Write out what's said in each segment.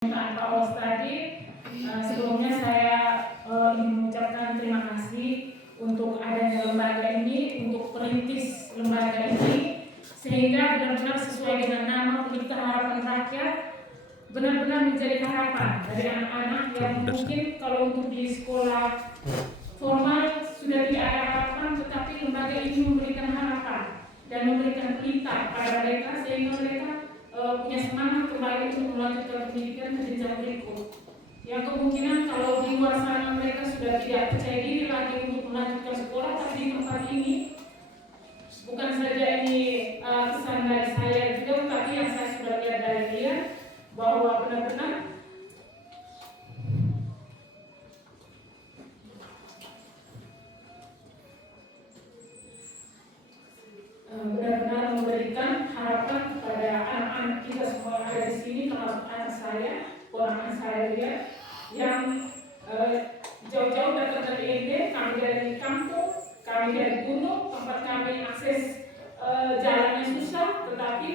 Pak Os tadi, sebelumnya saya ingin mengucapkan terima kasih untuk adanya lembaga ini, untuk perintis lembaga ini, sehingga benar-benar sesuai dengan nama Pelita Harapan Rakyat, benar-benar menjadi harapan dari anak-anak yang mungkin kalau untuk di sekolah formal sudah tidak ada harapan, tetapi lembaga ini memberikan harapan dan memberikan pelita pada mereka sehingga mereka punya semangat kembali untuk melanjutkan pendidikan ke jenjang berikut. Yang kemungkinan kalau di luar sana mereka sudah tidak percaya diri lagi untuk melanjutkan sekolah, tapi di tempat ini bukan saja ini pesan dari saya juga, tapi yang saya sudah lihat dari dia bahwa benar-benar memberikan harapan kepada anak-anak kita semua yang ada di sini, termasuk anak saya, ponakan saya dia, yang jauh-jauh datang dari IND, kami dari kampung, kami dari gunung, tempat kami akses jalannya susah, tetapi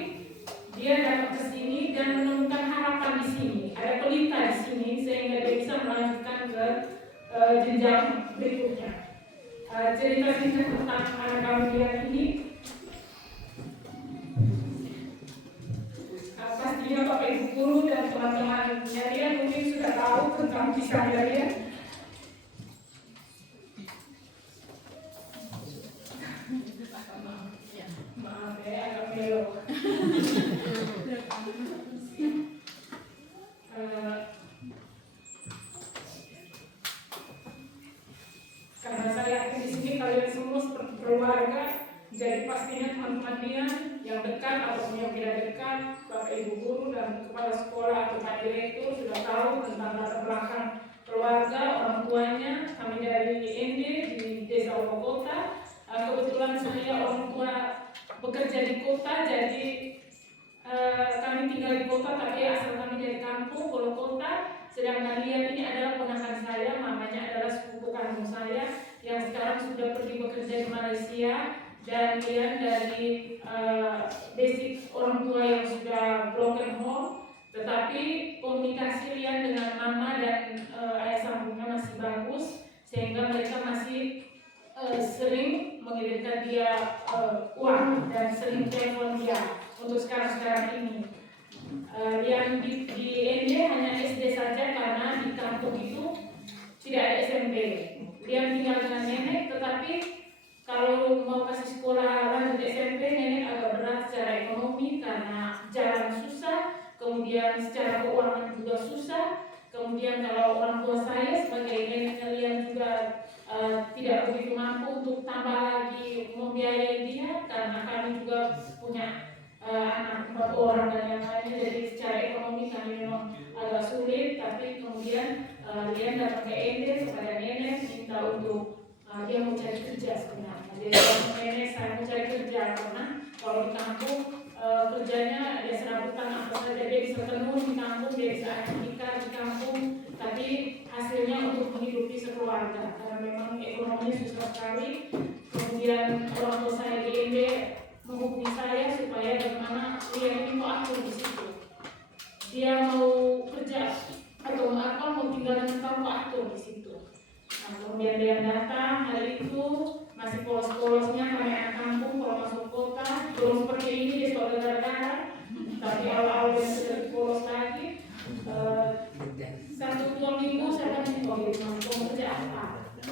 dia datang ke sini dan menemukan harapan di sini, ada pelita di sini sehingga dia bisa melanjutkan ke jenjang berikutnya. Cerita singkat tentang anak kami dia ini. Pastinya Bapak Ibu Guru dan teman-temannya dia mungkin sudah tahu tentang kisahnya dia. Maaf ya, agak belok. Karena saya di sini kalian semua seperti keluarga, jadi pastinya teman-teman dia yang dekat ataupun yang tidak dekat, Bapak Ibu Guru dan kepala sekolah atau Pak Direktur sudah tahu tentang latar belakang keluarga, orang tuanya. Kami dari IND di Desa Wokota. Kebetulan saya orang tua bekerja di kota, jadi kami tinggal di kota, tapi asal kami dari kampung, Wokota. Sedangkan dia ini adalah ponakan saya, mamanya adalah sepupu kandung saya yang sekarang sudah pergi bekerja di Malaysia. Dan dia dari basic orang tua yang sudah broken home, tetapi komunikasi Lian dengan mama dan ayah sambungnya masih bagus, sehingga mereka masih sering mengirimkan dia uang dan sering telepon dia untuk sekarang ini. Yang di ND hanya SD saja karena di kampung itu tidak ada SMP. Dia tinggal dengan nenek, tetapi kalau mau kasih sekolah lanjut SMP, nenek agak berat secara ekonomi karena jalan susah, kemudian secara keuangan juga susah, kemudian kalau orang tua saya sebagai nenek kalian juga tidak begitu mampu untuk tambah lagi membiayai dia karena kami juga punya anak 4 orang dan yang lainnya, jadi secara ekonomi kami memang agak sulit. Tapi kemudian dia datang ke ND kepada nenek minta untuk dia mau cari kerja sebenarnya. Jadi nenek saya mau cari kerja karena kalau di kampung kerjanya dia serabutan apa saja, dia bisa tenun di kampung, dia bisa akikah di kampung, tapi hasilnya untuk menghidupi sekeluarga karena memang ekonominya susah sekali. Kemudian orang tua saya di ND menghubungi saya supaya bagaimana dia ini mau atur di situ. Dia mau kerja atau mau tinggal di kampung, mau atur di situ. Nah, kemudian dia datang hari itu masih polos-polosnya kami anak kampung. Kalau masuk kota belum seperti ini di saudara-saudara, tapi awal-awal dia sudah polos lagi. 1-2 minggu saya tanya, kau kerja apa?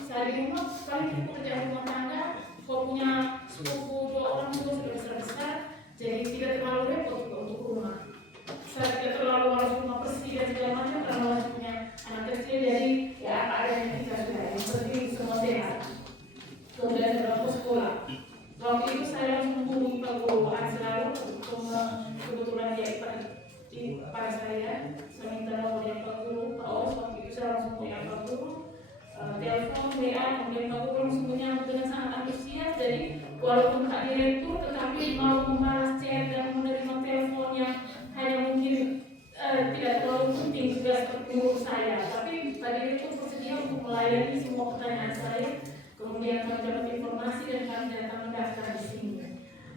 Saya di rumah, paling kerja rumah tangga. Kau punya sepupu 2 orang juga sudah besar-besar, jadi tidak terlalu repot untuk rumah. Saya tidak terlalu harus rumah bersih dan segala macam karena masih punya anak kecil, jadi ya apa adanya kita sudah, yang penting semua sehat. Kemudian saya ke sekolah. Waktu itu saya langsung menghubungi Pak Guru selalu, kebetulan dia pada saya minta nomor yang Pak Guru, Pak Os. Waktu itu saya langsung punya Pak Guru, telepon, WA, kemudian Pak Guru langsung menyambut dengan sangat antusias. Jadi walaupun Pak Direktur tetapi mau membalas chat dan menerima telepon yang hanya mungkin tidak terlalu penting juga seperti menurut saya, tapi Pak Direktur bersedia untuk melayani semua pertanyaan saya. Kemudian kami dapat informasi dan kami datang mendaftar di sini.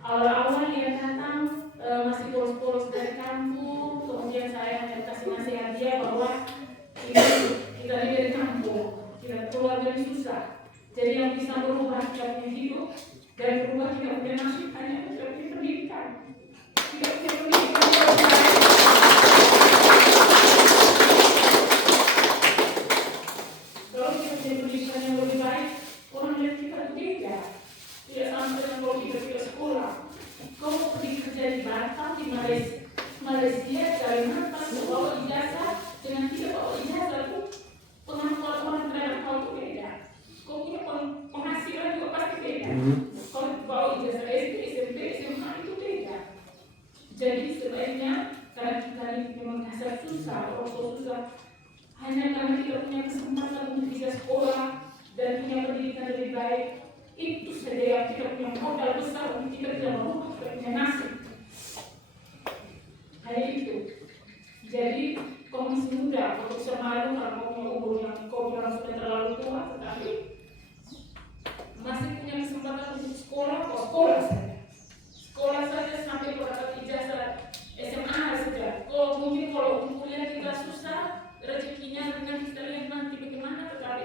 Awal-awal dia datang masih polos-polos dari kampung, kemudian saya kasih nasihat dia Jadi yang bisa merubah kita punya hidup dan merubah kita punya nasib hanya kita punya pendidikan. Tidak punya pendidikan yang baik. Kalau kita punya pendidikan yang lebih baik, orang lihat kita beda. Tidak sama dengan kalau kita tidak sekolah. Kau mau pergi kerja di Batam, di Malaysia, Kalimantan, bawa ijazah, dengan tidak bawa ijazah itu pengakuan orang terhadap kau itu beda. Kau punya penghasilan juga pasti beda. Kalau bawa ijazah SD, SMP, SMA itu beda. Jadi sebaiknya karena kita ini memang dasar susah, orang tua susah, hanya karena tidak punya kesempatan untuk bisa sekolah dan punya pendidikan lebih baik, itu saja yang kita punya modal besar untuk kita bisa merubah kita punya nasib. Hanya itu. Jadi kau masih muda, kau bisa malu karena kau punya umur yang kau bilang sudah terlalu tua, tetapi masih punya kesempatan untuk sekolah, kau sekolah saja. Sekolah saja sampai kau dapat ijazah SMA saja. Kalau mungkin kalau untuk kuliah kita susah, rezekinya dengan kita lihat nanti bagaimana, tetapi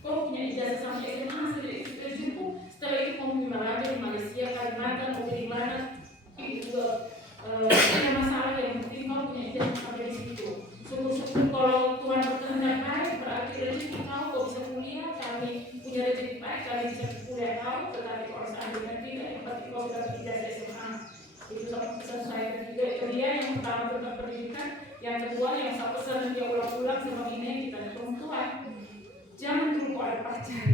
kau punya ijazah sampai SMA saja itu sudah cukup. Setelah itu kau mau lagi di Malaysia, Kalimantan, mau di mana, itu juga ada masalah yang penting kau punya ijazah sampai di situ. Syukur-syukur kalau Tuhan berkehendak baik, berarti rezeki kau bisa kuliah, kami punya rezeki baik, kami bisa kuliah kau, tetapi kalau seandainya tidak, yang penting kau dapat ijazah SMA. Itu sama pesan saya ketiga, itu dia yang pertama tentang pendidikan, yang kedua yang saya pesan dia ulang-ulang sama ini kita ada perempuan, jangan dulu kau ada pacar,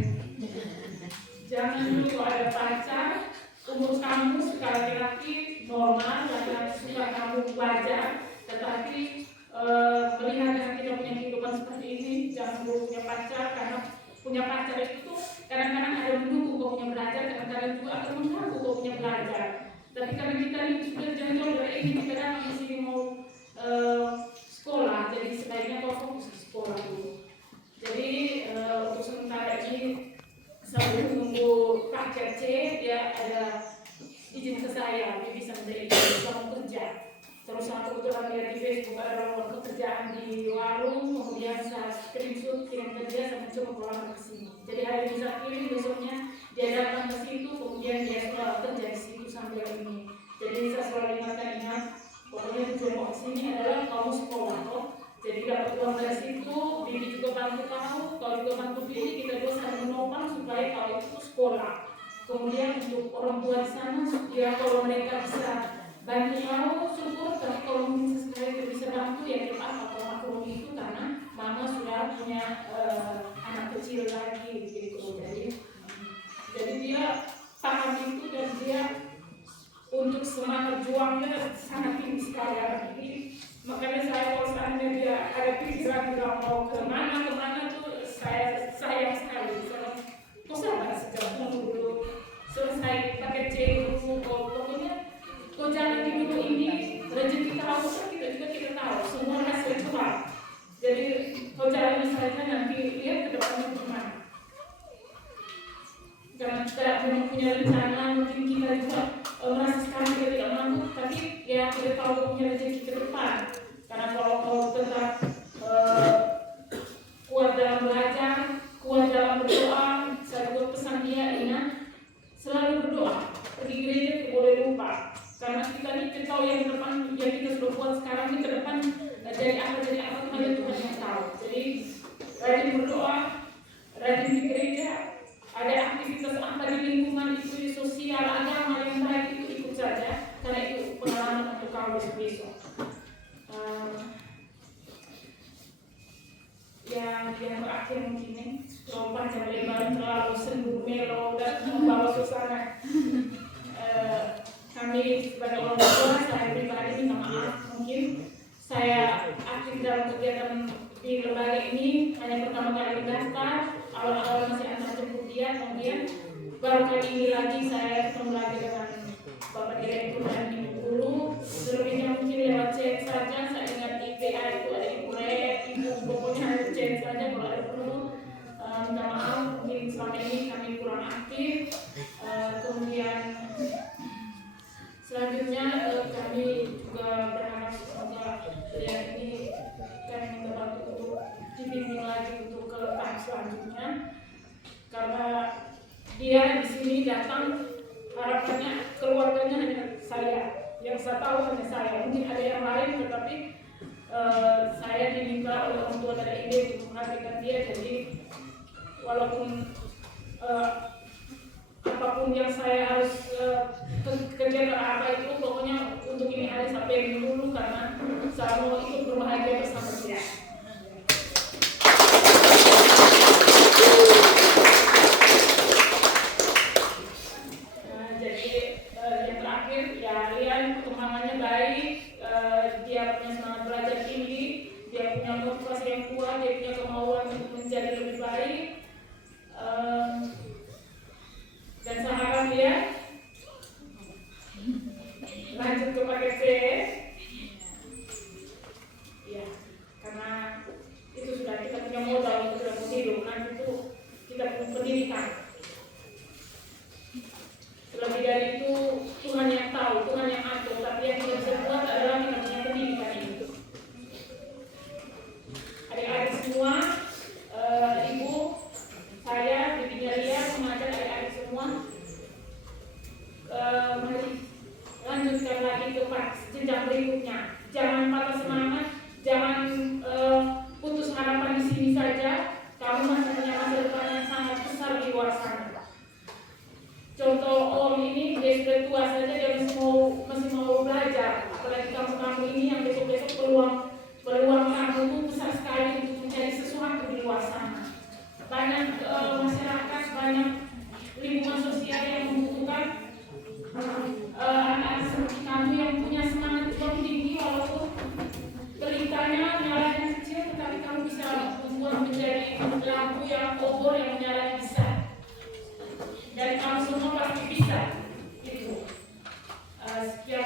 jangan dulu ada pacar, umur kamu sekarang laki-laki normal, laki-laki suka kamu belajar, tetapi melihat dengan kita punya kehidupan seperti ini, jangan dulu punya pacar, karena punya pacar itu tuh kadang-kadang ada mendukung kau punya belajar, kadang-kadang juga akan mengganggu kau punya belajar. Tapi karena kita ini sudah jauh dari ini, kita kan masih mau sekolah, jadi sebaiknya kau fokus di sekolah dulu. Jadi untuk sementara ini sambil menunggu paket C, dia ada izin ke saya, dia bisa menjadi suami kerja. Terus aku kebetulan lihat di Facebook ada lowongan pekerjaan di warung, kemudian saya screenshot kirim ke dia, saya coba pulang ke sini. Jadi hari ini saya kirim, besoknya dia datang ke situ, kemudian dia sudah kerja di situ sambil ini. Jadi saya selalu ingat, pokoknya tujuan kau sini adalah kamu sekolah kok. Jadi dapat uang dari situ, bibi juga bantu kamu, kau juga bantu bibi, kita dua saling menopang supaya kau itu sekolah. Kemudian untuk orang tua di sana, ya kalau mereka bisa bantu kamu, syukur. Tapi kalau mungkin sesekali tidak bisa bantu, ya tidak apa-apa. Kalau aku itu karena mama sudah punya anak kecil lagi, gitu. Jadi dia paham itu dan dia untuk semangat juangnya sangat tinggi sekali hari ini. Makanya saya kalau seandainya dia ada pikiran bilang mau kemana tuh saya sayang sekali. Kok sabar sejak dulu selesai pakai C dulu, pokoknya kau jangan dulu ini rezeki tahu kan kita juga tidak tahu semua hasil Tuhan. Jadi kau jalani saja, nanti lihat ke depannya bagaimana. Karena kita memang punya rencana, mungkin kita juga merasa sekarang kita tidak mampu, tapi ya kita tahu kau punya rezeki ke depan. Karena kalau kau tetap kuat dalam belajar, kuat dalam berdoa, saya buat pesan dia, ingat selalu berdoa. Pergi gereja tidak boleh lupa. Karena kita ini kita tahu yang ke depan, yang kita sudah buat sekarang ini ke depan jadi apa hanya Tuhan yang tahu. Jadi rajin berdoa, rajin di gereja, ada aktivitas apa di lingkungan itu, di sosial, agama yang baik itu ikut saja, karena itu pengalaman untuk kau besok. Yang terakhir mungkin kalau panjang lebar terlalu sendu melo dan membawa suasana. Kami sebagai orang tua, saya pribadi minta maaf, mungkin saya aktif dalam kegiatan di lembaga ini hanya pertama kali mendaftar, awal-awal masih antar jemput dia, kemudian baru kali ini lagi saya ketemu lagi dengan Bapak Direktur dan Ibu Guru. Selebihnya mungkin lewat chat saja, saya ingat IPA itu ada Ibu Red, Ibu, pokoknya hanya chat saja kalau ada perlu. Minta maaf, mungkin selama ini kami kurang aktif. Kemudian selanjutnya kami juga berharap semoga kuliah ini kami minta bantu untuk dibimbing lagi untuk ke tahap selanjutnya, karena dia di sini datang harapannya keluarganya hanya saya, yang saya tahu hanya saya, mungkin ada yang lain, tetapi saya diminta oleh orang tua dari IDE untuk memperhatikan dia. Jadi walaupun apapun yang saya harus kerjakan apa itu, pokoknya untuk ini hari sampai dulu karena saya mau ikut berbahagia bersama dia. Yang terakhir ya, Rian perkembangannya baik, dia punya semangat belajar tinggi, dia punya motivasi yang kuat, dia punya kemauan untuk menjadi lebih baik, dan saya harap dia lanjut ke paket C ya, karena itu sudah kita punya modal untuk dalam hidup. Nanti itu kita punya pendidikan. Lebih dari itu Tuhan yang tahu, Tuhan yang atur, tapi yang kita bisa buat adalah kita punya pendidikan ini. Adik-adik semua, ibu, saya, Bibi Dalia, mengajar adik-adik semua, mari lanjutkan lagi ke jenjang berikutnya. Jangan patah semangat, jangan putus harapan di sini saja. Kamu masih punya masa depan yang sangat besar di luar sana. Contoh Om ini, dia sudah tua saja, dia masih mau belajar. Apalagi kamu ini yang besok-besok peluang kamu itu besar sekali untuk mencari sesuatu di luar sana. Banyak masyarakat, banyak lingkungan sosial yang membutuhkan anak-anak seperti kamu yang punya semangat yang tinggi, walaupun pelitanya nyalanya kecil, tetapi kamu bisa membuat menjadi lampu yang obor yang menyala besar. Dan kamu semua pasti bisa. Itu. Sekian